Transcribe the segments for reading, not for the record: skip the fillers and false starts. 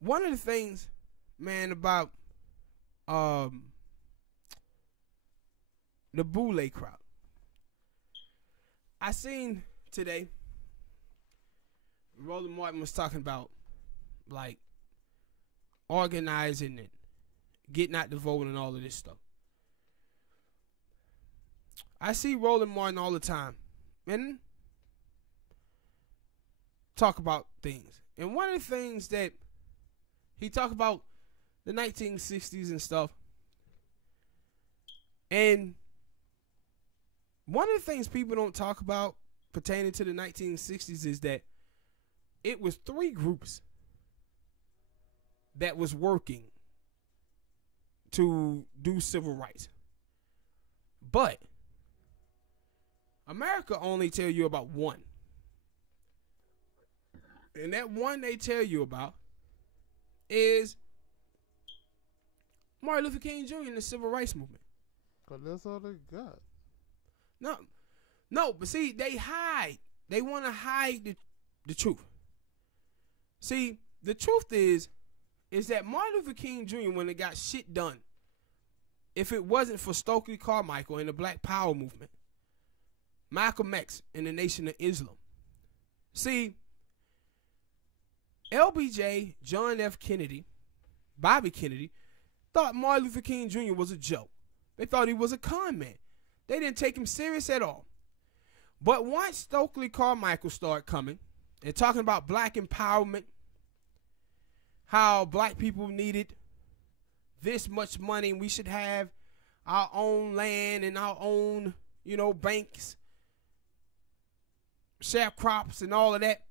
one of the things, man, about the Boule crowd. I seen today Roland Martin was talking about like organizing and getting out the vote and all of this stuff. I see Roland Martin all the time and talk about things. And one of the things that he talk about the 1960s and stuff. And one of the things people don't talk about pertaining to the 1960s is that it was three groups that was working to do civil rights. But America only tell you about one. And that one they tell you about is Martin Luther King Jr. and the Civil Rights Movement. Because that's all they got. No, but see, they hide. They want to hide the truth. See, the truth is that Martin Luther King Jr., when it got shit done, if it wasn't for Stokely Carmichael and the Black Power movement, Malcolm X and the Nation of Islam. See, LBJ, John F. Kennedy, Bobby Kennedy, thought Martin Luther King Jr. was a joke. They thought he was a con man. They didn't take him serious at all. But once Stokely Carmichael started coming and talking about black empowerment, how black people needed this much money and we should have our own land and our own, banks, sharecrops and all of that,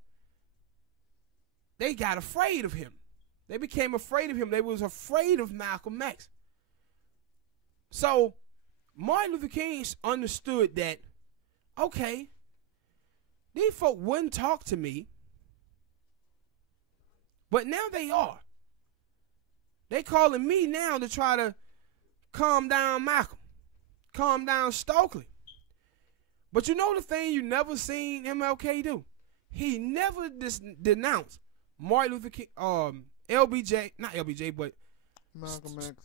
they got afraid of him. They became afraid of him. They was afraid of Malcolm X. So Martin Luther King understood that, okay, these folk wouldn't talk to me, but now they are. They calling me now to try to calm down Malcolm, calm down Stokely. But you know the thing you never seen MLK do? He never denounced Martin Luther King, LBJ, not LBJ, but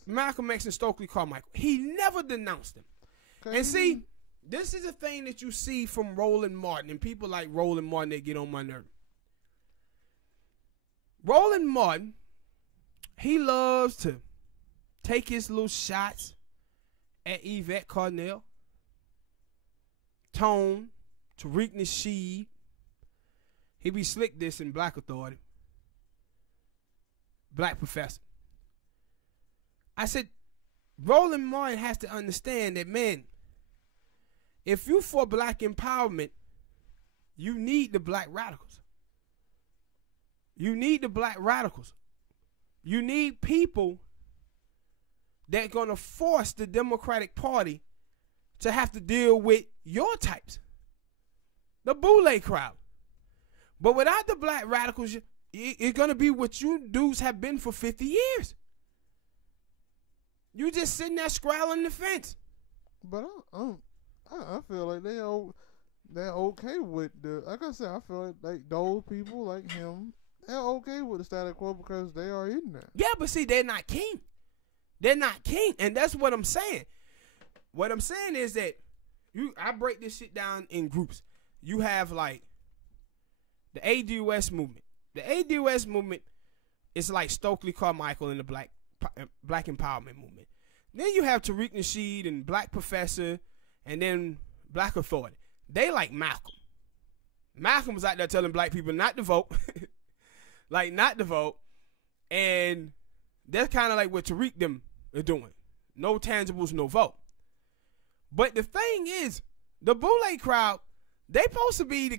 Malcolm X and Stokely Carmichael. He never denounced them. Okay. And see, this is the thing that you see from Roland Martin and people like Roland Martin that get on my nerve. Roland Martin, he loves to take his little shots at Yvette Carnell, Tone, Tariq Nasheed. He be slick this in Black Authority. Black Professor. I said, Roland Martin has to understand that, man, if you for black empowerment, you need the black radicals. You need the black radicals. You need people that going to force the Democratic Party to have to deal with your types. The Boule crowd. But without the black radicals, it's going to be what you dudes have been for 50 years. You just sitting there scrawling the fence. But I feel like they're okay with like I said, I feel like those people like him, they're okay with the status quo because they are in there. Yeah, but see, they're not king. They're not king, and that's what I'm saying. What I'm saying is that I break this shit down in groups. You have like the ADOS movement. The ADOS movement is like Stokely Carmichael and the black empowerment movement. Then you have Tariq Nasheed and Black Professor and then Black Authority. They like Malcolm. Malcolm was out there telling black people not to vote. Like not to vote. And that's kind of like what Tariq them are doing. No tangibles, no vote. But the thing is, the Boule crowd, they supposed to be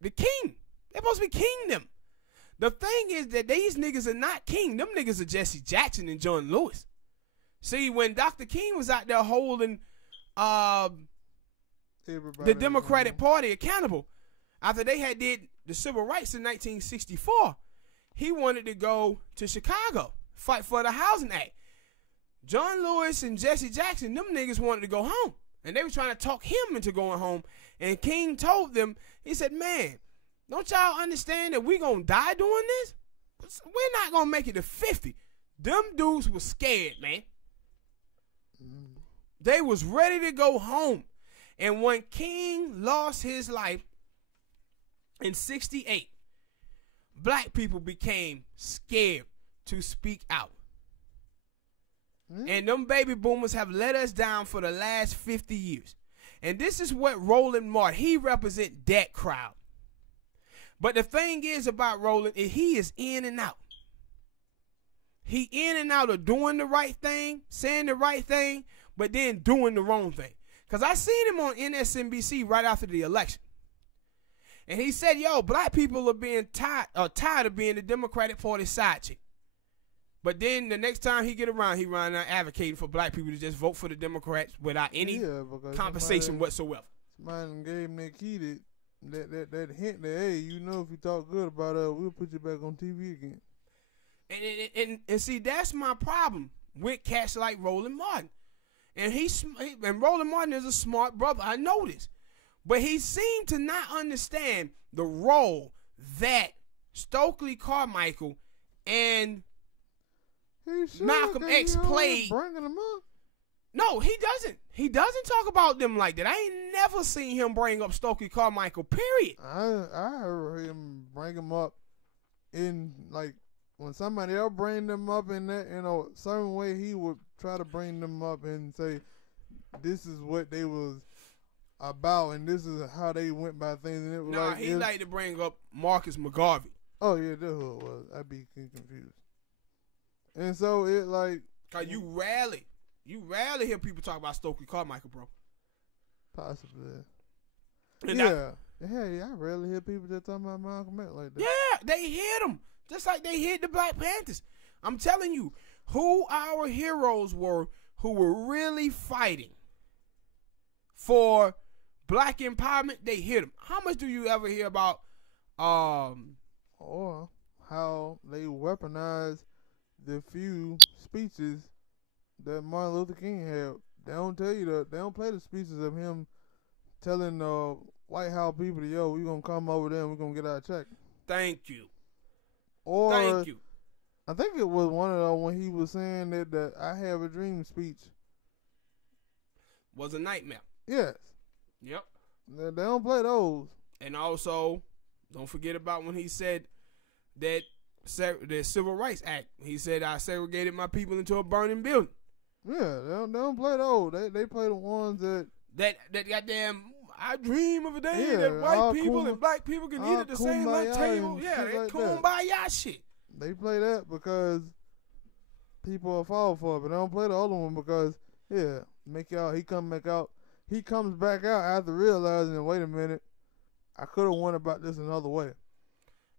the king. They supposed to be kingdom. The thing is that these niggas are not king. Them niggas are Jesse Jackson and John Lewis. See, when Dr. King was out there holding the Democratic Party accountable, after they had did the civil rights in 1964, he wanted to go to Chicago, fight for the Housing Act. John Lewis and Jesse Jackson, them niggas wanted to go home. And they were trying to talk him into going home. And King told them, he said, man, don't y'all understand that we gonna die doing this? we're not gonna make it to 50. Them dudes was scared, man. They was ready to go home. And when King lost his life in 68, black people became scared to speak out. And them baby boomers have let us down for the last 50 years. And this is what Roland Martin, he represents that crowd. But the thing is about Roland is he is in and out. He in and out of doing the right thing, saying the right thing, but then doing the wrong thing. Because I seen him on MSNBC right after the election. And he said, yo, black people are being tired of being the Democratic Party side chick. But then the next time he get around, he run out advocating for black people to just vote for the Democrats without any compensation whatsoever. Somebody gave him that key that hint that, hey, you know, if you talk good about us, we'll put you back on TV again. And see, that's my problem with cats like Roland Martin. And Roland Martin is a smart brother. I know this. But he seemed to not understand the role that Stokely Carmichael and Malcolm X played. Bringing them up. No, he doesn't. He doesn't talk about them like that. I ain't never seen him bring up Stokely Carmichael, period. I heard him bring them up in, like, when somebody else bring them up in that, in a certain way, he would try to bring them up and say, this is what they was about, and this is how they went by things. And it was he like to bring up Marcus McGarvey. Oh, yeah, that's who it was. I'd be confused. And so it like... Because you rarely hear people talk about Stokely Carmichael, bro. Possibly. And I rarely hear people just talking about Malcolm X like that. Yeah, they hit him. Just like they hit the Black Panthers. I'm telling you, who our heroes were who were really fighting for black empowerment, they hit them. How much do you ever hear about or how they weaponized the few speeches that Martin Luther King had? They don't tell you they don't play the speeches of him telling White House people, yo, we gonna come over there and we're gonna get our check. Thank you. Or thank you. I think it was one of those when he was saying that the I Have a Dream speech was a nightmare. Yes. Yep. They don't play those. And also, don't forget about when he said that the Civil Rights Act. He said, I segregated my people into a burning building. Yeah, they don't play those. They play the ones that goddamn, I dream of a day that white people and black people can eat at the same lunch table. Yeah, that kumbaya shit. They play that because people will fall for it, but they don't play the other one because, he comes back out after realizing, wait a minute, I could have won about this another way.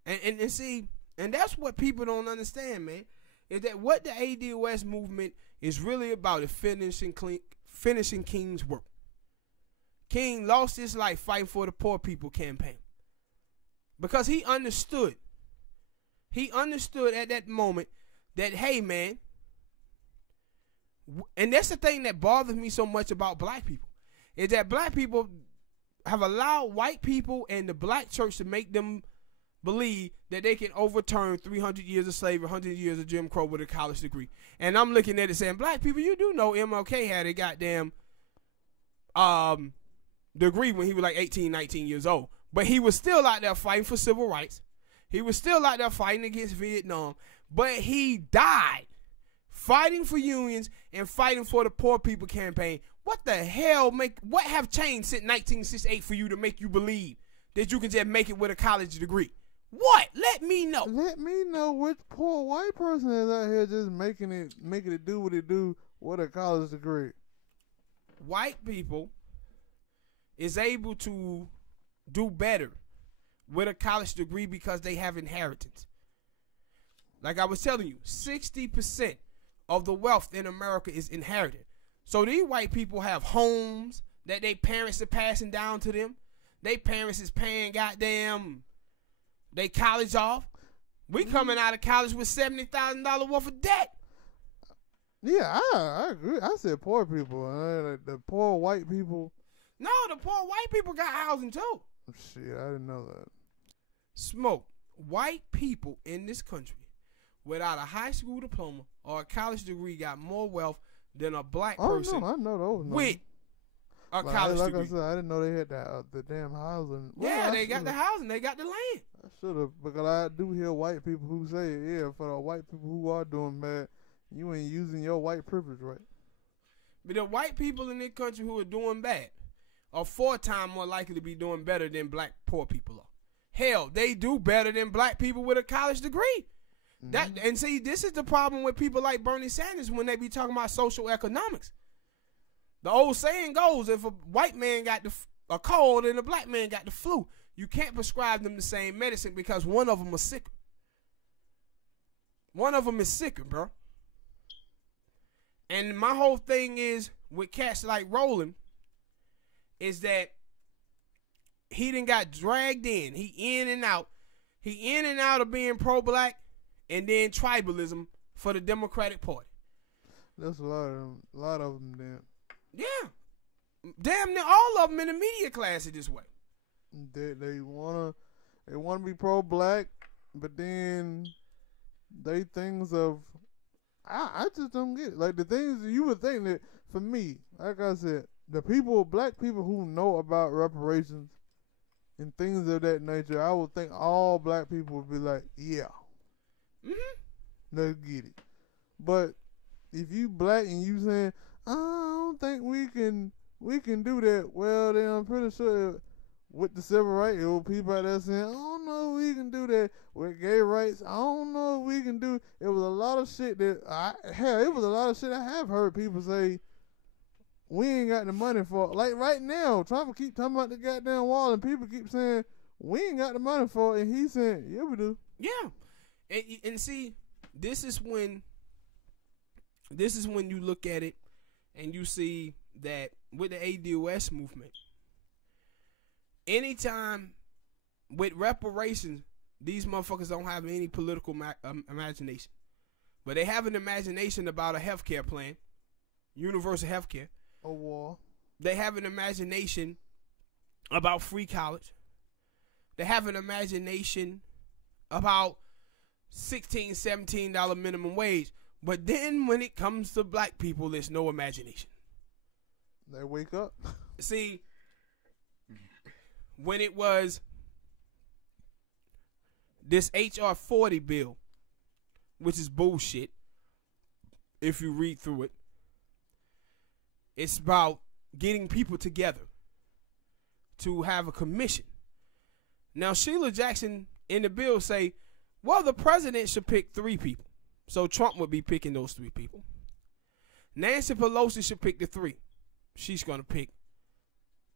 And see, and that's what people don't understand, man, is that what the ADOS movement is really about is finishing King's work. King lost his life fighting for the poor people campaign because he understood. He understood at that moment that, hey, man, and that's the thing that bothers me so much about black people, is that black people have allowed white people and the black church to make them believe that they can overturn 300 years of slavery, 100 years of Jim Crow with a college degree. And I'm looking at it saying, black people, you do know MLK had a goddamn degree when he was like 18, 19 years old. But he was still out there fighting for civil rights. He was still out there fighting against Vietnam. But he died fighting for unions and fighting for the poor people campaign. What the hell what have changed since 1968 for you to make you believe that you can just make it with a college degree? What? Let me know. Let me know which poor white person is out here just making it do what it do with a college degree. White people is able to do better with a college degree because they have inheritance. Like I was telling you, 60% of the wealth in America is inherited. So these white people have homes that their parents are passing down to them. Their parents is paying goddamn they college off. We coming out of college with $70,000 worth of debt. Yeah, I agree. I said poor people. The poor white people. No, the poor white people got housing too. Shit, I didn't know that. Smoke. White people in this country without a high school diploma or a college degree got more wealth than a black person I know those with a college degree. Like I said, I didn't know they had the damn housing. Yeah, they got the housing. They got the land. I should have, because I do hear white people who say, yeah, for the white people who are doing bad, you ain't using your white privilege right. But the white people in this country who are doing bad are 4 times more likely to be doing better than black poor people are. Hell, they do better than black people with a college degree. And see, this is the problem with people like Bernie Sanders when they be talking about social economics. The old saying goes, if a white man got a cold and a black man got the flu, you can't prescribe them the same medicine because one of them is sicker. One of them is sicker, bro. And my whole thing is with cats like Roland is that he done got dragged in. He in and out. He in and out of being pro-black and then tribalism for the Democratic Party. That's a lot of them then. Yeah. Damn near all of them in the media class are this way. They wanna be pro-black, but then they things of I just don't get it. Like the things you would think that for me, like I said, black people who know about reparations and things of that nature, I would think all black people would be like, yeah, let's get it. But if you black and you saying, I don't think we can do that, well then I'm pretty sure with the civil rights, there were people out there saying, I don't know if we can do that. With gay rights, I don't know if we can do. It was a lot of shit it was a lot of shit I have heard people say, we ain't got the money for it. Like right now, Trump keep talking about the goddamn wall and people keep saying, we ain't got the money for it. And he's saying, yeah, we do. Yeah. And see, this is when you look at it and you see that with the ADOS movement, anytime with reparations, these motherfuckers don't have any political imagination. But they have an imagination about a healthcare plan, universal healthcare. A war. They have an imagination about free college. They have an imagination about $16, $17 minimum wage. But then when it comes to black people, there's no imagination. They wake up. See, when it was this HR 40 bill, which is bullshit if you read through it, it's about getting people together to have a commission. Now, Sheila Jackson in the bill say, well, the president should pick 3 people. So Trump would be picking those 3 people. Nancy Pelosi should pick the 3. She's going to pick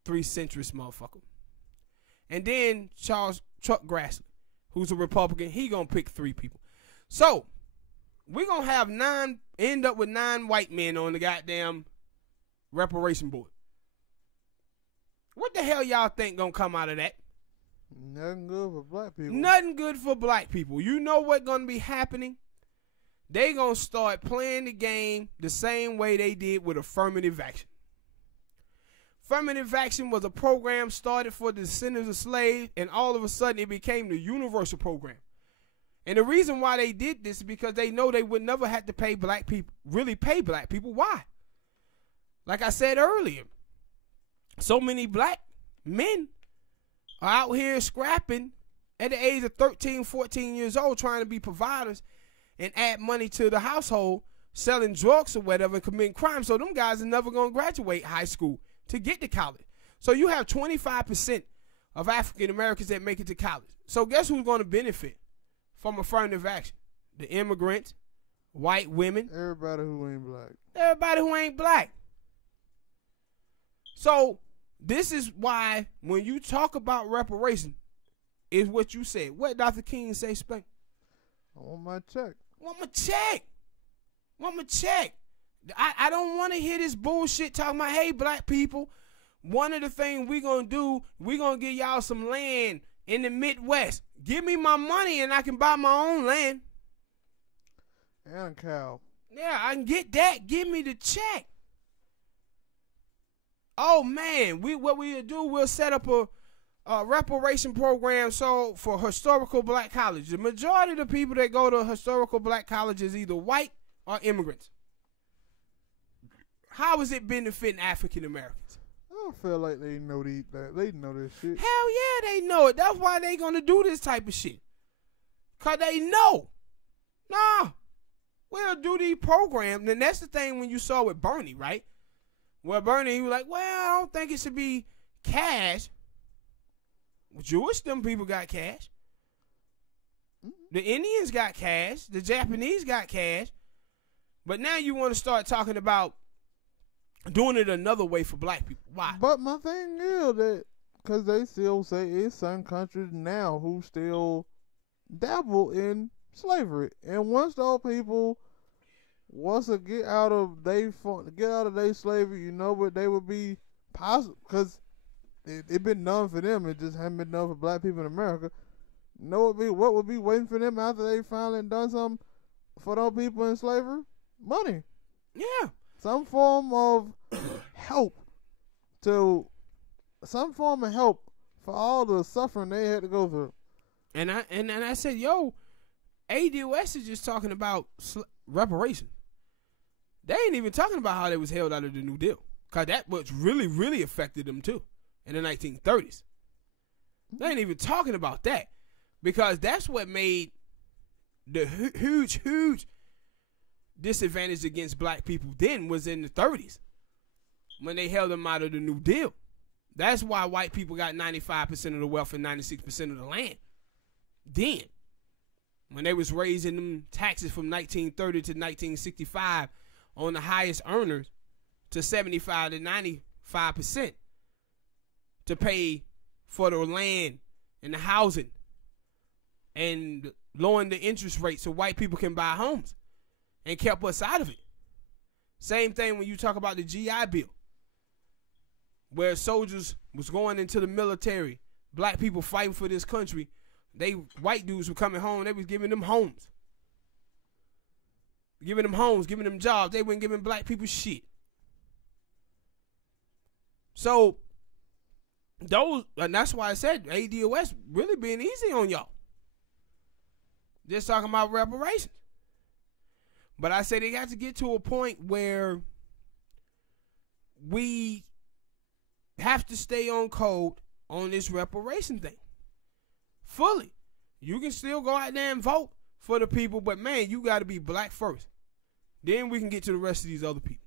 3 centrist motherfuckers. And then Chuck Grassley, who's a Republican, he going to pick 3 people. So we're going to have end up with 9 white men on the goddamn reparation board. What the hell y'all think going to come out of that? Nothing good for black people. Nothing good for black people. You know what's going to be happening? They going to start playing the game the same way they did with affirmative action. Affirmative action was a program started for the descendants of slaves, and all of a sudden it became the universal program. And the reason why they did this is because they know they would never have to pay black people, really pay black people. Why? Like I said earlier, so many black men are out here scrapping at the age of 13, 14 years old, trying to be providers and add money to the household, selling drugs or whatever, and committing crime. So them guys are never going to graduate high school to get to college. So you have 25% of African Americans that make it to college. So guess who's going to benefit from affirmative action? The immigrants, white women. Everybody who ain't black. Everybody who ain't black. So this is why when you talk about reparation, is what you said. What Dr. King say, Spank? I want my check. Want my check. Want my check. I don't want to hear this bullshit talking about, hey, black people, one of the things we going to do, we going to give y'all some land in the Midwest. Give me my money and I can buy my own land. And a cow. Yeah, I can get that. Give me the check. Oh, man, what we'll do, we'll set up reparation program so for historical black colleges. The majority of the people that go to historical black colleges either white or immigrants. How is it benefiting African Americans? I don't feel like they know they know this shit. Hell yeah, they know it. That's why they gonna do this type of shit. Cause they know. Nah, we'll do these programs. And that's the thing when you saw with Bernie, right? Well, Bernie, he was like, well, I don't think it should be cash. Jewish, them people got cash. The Indians got cash. The Japanese got cash. But now you want to start talking about doing it another way for black people. Why? But my thing is that because they still say it's some countries now who still dabble in slavery, and once those people wants to get out of their slavery, you know what they would be possible because it been done for them. It just hadn't been done for black people in America. You know what would be waiting for them after they finally done something for those people in slavery? Money. Yeah. Some form of help for all the suffering they had to go through. And I said, yo, ADOS is just talking about reparations. They ain't even talking about how they was held out of the New Deal. Because that was really, really affected them too in the 1930s. They ain't even talking about that. Because that's what made the huge disadvantage against black people then was in the 30s. When they held them out of the New Deal. That's why white people got 95% of the wealth and 96% of the land. Then, when they was raising them taxes from 1930 to 1965 on the highest earners to 75 to 95% to pay for the land and the housing and lowering the interest rate so white people can buy homes and kept us out of it. Same thing when you talk about the GI Bill, where soldiers was going into the military, black people fighting for this country. White dudes were coming home, they was giving them homes. Giving them jobs. They weren't giving black people shit. So, and that's why I said ADOS really being easy on y'all. Just talking about reparations. But I say they got to get to a point where we have to stay on code on this reparation thing. Fully. You can still go out there and vote for the people, but man, you got to be black first. Then we can get to the rest of these other people.